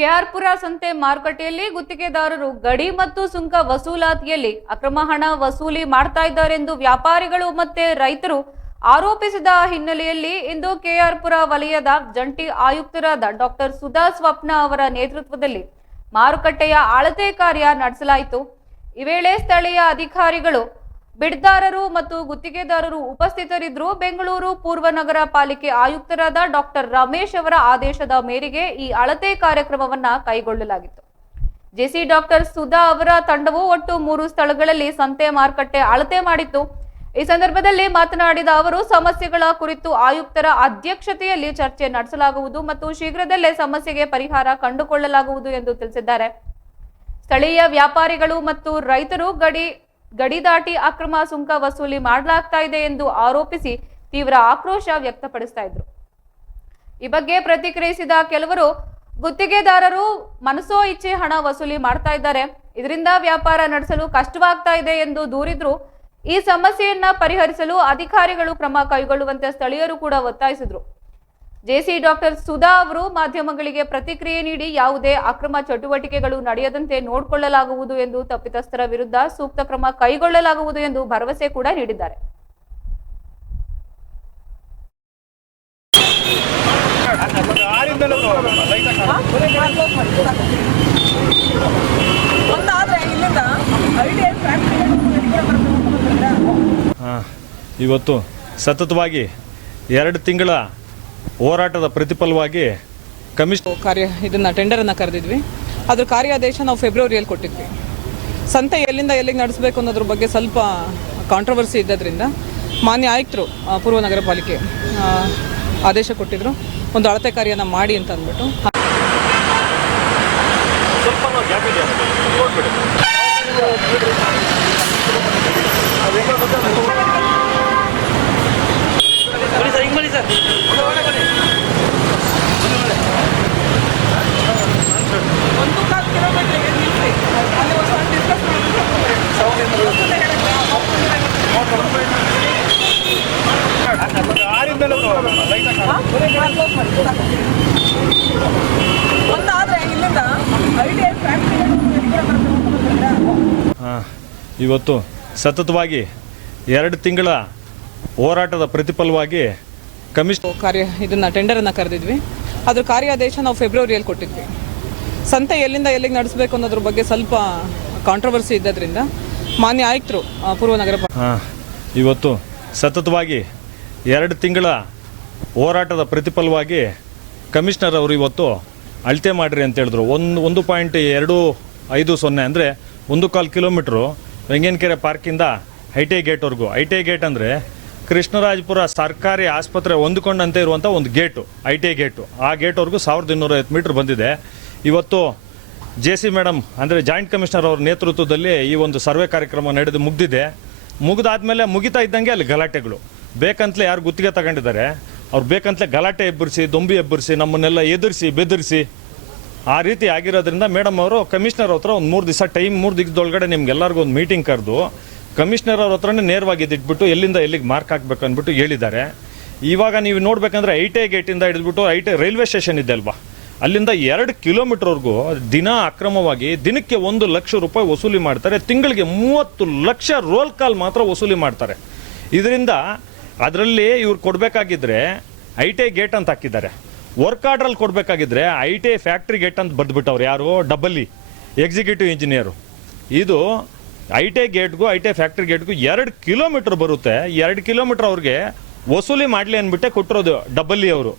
ಕೆಆರ್ಪುರ ಸಂತೆ ಮಾರುಕಟ್ಟೆಯಲ್ಲಿ ಗುತ್ತಿಗೆದಾರರು ಗಡಿ ಮತ್ತು ಸುಂಕ ವಸೂಲಾತಿಯಲ್ಲಿ ಅಕ್ರಮ ಹಣ ವಸೂಲಿ ಮಾಡ್ತಾ ಇದ್ದಾರೆಂದು ವ್ಯಾಪಾರಿಗಳು ಮತ್ತೆ ರೈತರು ಆರೋಪಿಸಿದ ಹಿನ್ನೆಲೆಯಲ್ಲಿ ಇಂದು ಕೆಆರ್ಪುರ ವಲಯದ ಜಂಟಿ ಆಯುಕ್ತರಾದ ಡಾಕ್ಟರ್ ಸುಧಾ ಸ್ವಪ್ನ ಅವರ ನೇತೃತ್ವದಲ್ಲಿ ಮಾರುಕಟ್ಟೆಯ ಅಳತೆ ಕಾರ್ಯ ನಡೆಸಲಾಯಿತು। ಈ ವೇಳೆ ಸ್ಥಳೀಯ ಅಧಿಕಾರಿಗಳು, ಬಿಡ್ದಾರರು ಮತ್ತು ಗುತ್ತಿಗೆದಾರರು ಉಪಸ್ಥಿತರಿದ್ದರು। ಬೆಂಗಳೂರು ಪೂರ್ವ ನಗರ ಪಾಲಿಕೆ ಆಯುಕ್ತರಾದ ಡಾಕ್ಟರ್ ರಮೇಶ್ ಅವರ ಆದೇಶದ ಮೇರೆಗೆ ಈ ಅಳತೆ ಕಾರ್ಯಕ್ರಮವನ್ನ ಕೈಗೊಳ್ಳಲಾಗಿತ್ತು। ಜೆಸಿ ಡಾಕ್ಟರ್ ಸುಧಾ ಅವರ ತಂಡವು ಒಟ್ಟು 3 ಸ್ಥಳಗಳಲ್ಲಿ ಸಂತೆ ಮಾರುಕಟ್ಟೆ ಅಳತೆ ಮಾಡಿತ್ತು। ಈ ಸಂದರ್ಭದಲ್ಲಿ ಮಾತನಾಡಿದ ಅವರು, ಸಮಸ್ಯೆಗಳ ಕುರಿತು ಆಯುಕ್ತರ ಅಧ್ಯಕ್ಷತೆಯಲ್ಲಿ ಚರ್ಚೆ ನಡೆಸಲಾಗುವುದು ಮತ್ತು ಶೀಘ್ರದಲ್ಲೇ ಸಮಸ್ಯೆಗೆ ಪರಿಹಾರ ಕಂಡುಕೊಳ್ಳಲಾಗುವುದು ಎಂದು ತಿಳಿಸಿದ್ದಾರೆ। ಸ್ಥಳೀಯ ವ್ಯಾಪಾರಿಗಳು ಮತ್ತು ರೈತರು ಗಡಿ ದಾಟಿ ಅಕ್ರಮ ಸುಂಕ ವಸೂಲಿ ಮಾಡಲಾಗ್ತಾ ಇದೆ ಎಂದು ಆರೋಪಿಸಿ ತೀವ್ರ ಆಕ್ರೋಶ ವ್ಯಕ್ತಪಡಿಸ್ತಾ ಇದ್ರು। ಈ ಬಗ್ಗೆ ಪ್ರತಿಕ್ರಿಯಿಸಿದ ಕೆಲವರು, ಗುತ್ತಿಗೆದಾರರು ಮನಸೋ ಇಚ್ಛೆ ಹಣ ವಸೂಲಿ ಮಾಡ್ತಾ ಇದ್ದಾರೆ, ಇದರಿಂದ ವ್ಯಾಪಾರ ನಡೆಸಲು ಕಷ್ಟವಾಗ್ತಾ ಇದೆ ಎಂದು ದೂರಿದ್ರು। ಈ ಸಮಸ್ಯೆಯನ್ನ ಪರಿಹರಿಸಲು ಅಧಿಕಾರಿಗಳು ಕ್ರಮ ಕೈಗೊಳ್ಳುವಂತೆ ಸ್ಥಳೀಯರು ಕೂಡ ಒತ್ತಾಯಿಸಿದ್ರು। ಜೆಸಿ ಡಾಕ್ಟರ್ ಸುಧಾ ಅವರು ಮಾಧ್ಯಮಗಳಿಗೆ ಪ್ರತಿಕ್ರಿಯೆ ನೀಡಿ, ಯಾವುದೇ ಅಕ್ರಮ ಚಟುವಟಿಕೆಗಳು ನಡೆಯದಂತೆ ನೋಡಿಕೊಳ್ಳಲಾಗುವುದು ಎಂದು, ತಪ್ಪಿತಸ್ಥರ ವಿರುದ್ಧ ಸೂಕ್ತ ಕ್ರಮ ಕೈಗೊಳ್ಳಲಾಗುವುದು ಎಂದು ಭರವಸೆ ಕೂಡ ನೀಡಿದ್ದಾರೆ। ಇವತ್ತು ಸತತವಾಗಿ 2 ತಿಂಗಳ ಹೋರಾಟದ ಪ್ರತಿಫಲವಾಗಿ ಇದನ್ನ ಟೆಂಡರನ್ನು ಕರೆದಿದ್ವಿ। ಅದ್ರ ಕಾರ್ಯಾದೇಶ ನಾವು ಫೆಬ್ರವರಿಯಲ್ಲಿ ಕೊಟ್ಟಿದ್ವಿ। ಸಂತೆ ಎಲ್ಲಿಂದ ಎಲ್ಲಿಗೆ ನಡೆಸಬೇಕು ಅನ್ನೋದ್ರ ಬಗ್ಗೆ ಸ್ವಲ್ಪ ಕಾಂಟ್ರವರ್ಸಿ ಇದ್ದದ್ರಿಂದ ಮಾನ್ಯ ಆಯುಕ್ತರು ಪೂರ್ವ ನಗರ ಪಾಲಿಕೆ ಆದೇಶ ಕೊಟ್ಟಿದ್ರು, ಒಂದು ಅಳತೆ ಕಾರ್ಯನ ಮಾಡಿ ಅಂತ ಅಂದ್ಬಿಟ್ಟು। ಇವತ್ತು ಸತತವಾಗಿ 2 ತಿಂಗಳ ಹೋರಾಟದ ಪ್ರತಿಫಲವಾಗಿ ಇದನ್ನ ಟೆಂಡರನ್ನು ಕರೆದಿದ್ವಿ। ಅದ್ರ ಕಾರ್ಯಾದೇಶ ನಾವು ಫೆಬ್ರವರಿಯಲ್ಲಿ ಕೊಟ್ಟಿದ್ವಿ। ಸಂತೆ ಎಲ್ಲಿಂದ ಎಲ್ಲಿಗೆ ನಡೆಸಬೇಕು ಅನ್ನೋದ್ರ ಬಗ್ಗೆ ಸ್ವಲ್ಪ ಕಾಂಟ್ರವರ್ಸಿ ಇದ್ದದ್ರಿಂದ ಮಾನ್ಯ ಆಯುಕ್ತರು ಪೂರ್ವ ನಗರ ಇವತ್ತು ಸತತವಾಗಿ 2 ತಿಂಗಳ ಹೋರಾಟದ ಪ್ರತಿಫಲವಾಗಿ ಕಮಿಷನರ್ ಅವರು ಇವತ್ತು ಅಳತೆ ಮಾಡಿರಿ ಅಂತ ಹೇಳಿದ್ರು। 1.250 ಅಂದರೆ 1.25 ಕಿಲೋಮೀಟ್ರು ವೆಂಗನಕೆರೆ ಪಾರ್ಕಿಂದ ಐಟಿಐ ಗೇಟ್ವರೆಗೂ। ಐಟಿಐ ಗೇಟ್ ಅಂದರೆ ಕೃಷ್ಣರಾಜಪುರ ಸರ್ಕಾರಿ ಆಸ್ಪತ್ರೆ ಹೊಂದ್ಕೊಂಡಂತೆ ಇರುವಂಥ ಒಂದು ಗೇಟು, ಐಟಿಐ ಗೇಟು। ಆ ಗೇಟ್ವರೆಗೂ 1250 ಮೀಟ್ರ್ ಬಂದಿದೆ। ಇವತ್ತು ಜೆಸಿ ಮೇಡಮ್ ಅಂದರೆ ಜಾಯಿಂಟ್ ಕಮಿಷನರ್ ಅವ್ರ ನೇತೃತ್ವದಲ್ಲಿ ಈ ಒಂದು ಸರ್ವೆ ಕಾರ್ಯಕ್ರಮ ಮುಗಿದಿದೆ। ಮುಗಿದಾದ್ಮೇಲೆ ಮುಗಿತಾ ಇದ್ದಂಗೆ ಅಲ್ಲಿ ಗಲಾಟೆಗಳು, ಬೇಕಂತಲೇ ಯಾರು ಗುತ್ತಿಗೆ ತಗೊಂಡಿದ್ದಾರೆ ಅವ್ರು ಬೇಕಂತಲೇ ಗಲಾಟೆ ಎಬ್ಬರಿಸಿ, ದೊಂಬಿ ಎಬ್ಬರಿಸಿ, ನಮ್ಮನ್ನೆಲ್ಲ ಎದುರಿಸಿ ಬೆದರಿಸಿ ಆ ರೀತಿ ಆಗಿರೋದ್ರಿಂದ ಮೇಡಮ್ ಅವರು ಕಮಿಷನರ್ ಹತ್ರ ಒಂದು 3 ದಿವಸ ಟೈಮ್, 3 ದಿವಸದೊಳಗಡೆ ನಿಮ್ಗೆಲ್ಲರಿಗೂ ಒಂದು ಮೀಟಿಂಗ್ ಕರೆದು ಕಮಿಷನರ್ ಅವ್ರ ಹತ್ರನೇ ನೇರವಾಗಿ ಇಟ್ಬಿಟ್ಟು ಎಲ್ಲಿಂದ ಎಲ್ಲಿಗೆ ಮಾರ್ಕ್ ಹಾಕಬೇಕು ಅಂದ್ಬಿಟ್ಟು ಹೇಳಿದ್ದಾರೆ। ಇವಾಗ ನೀವು ನೋಡ್ಬೇಕಂದ್ರೆ ಐಟಿಐ ಗೇಟಿಂದ ಹಿಡಿದ್ಬಿಟ್ಟು ಐಟಿಐ ರೈಲ್ವೆ ಸ್ಟೇಷನ್ ಇದೆ ಅಲ್ವಾ, ಅಲ್ಲಿಂದ 2 ಕಿಲೋಮೀಟರ್ವರೆಗೂ ದಿನ ಅಕ್ರಮವಾಗಿ ದಿನಕ್ಕೆ 1 ಲಕ್ಷ ರೂಪಾಯಿ ವಸೂಲಿ ಮಾಡ್ತಾರೆ, ತಿಂಗಳಿಗೆ 30 ಲಕ್ಷ ರೋಲ್ ಕಾಲ್ ಮಾತ್ರ ವಸೂಲಿ ಮಾಡ್ತಾರೆ। ಇದರಿಂದ ಅದರಲ್ಲಿ ಇವ್ರು ಕೊಡಬೇಕಾಗಿದ್ರೆ ಐಟಿಐ ಗೇಟ್ ಅಂತ ಹಾಕಿದ್ದಾರೆ, ವರ್ಕ್ ಆರ್ಡ್ರಲ್ಲಿ ಕೊಡಬೇಕಾಗಿದ್ರೆ ಐಟಿಐ ಫ್ಯಾಕ್ಟ್ರಿ ಗೇಟ್ ಅಂತ ಬರೆದ್ಬಿಟ್ಟವ್ರು ಯಾರು, ಡಬ್ಬಲ್ಲಿ ಎಕ್ಸಿಕ್ಯೂಟಿವ್ ಇಂಜಿನಿಯರು। ಇದು ಐಟಿಐ ಗೇಟ್ಗೂ ಐಟಿಐ ಫ್ಯಾಕ್ಟ್ರಿ ಗೇಟ್ಗೂ 2 ಕಿಲೋಮೀಟರ್ ಬರುತ್ತೆ। 2 ಕಿಲೋಮೀಟರ್ ಅವ್ರಿಗೆ ವಸೂಲಿ ಮಾಡಲಿ ಅಂದ್ಬಿಟ್ಟೆ ಕೊಟ್ಟಿರೋದು ಡಬ್ಬಲ್ಲಿ ಅವರು।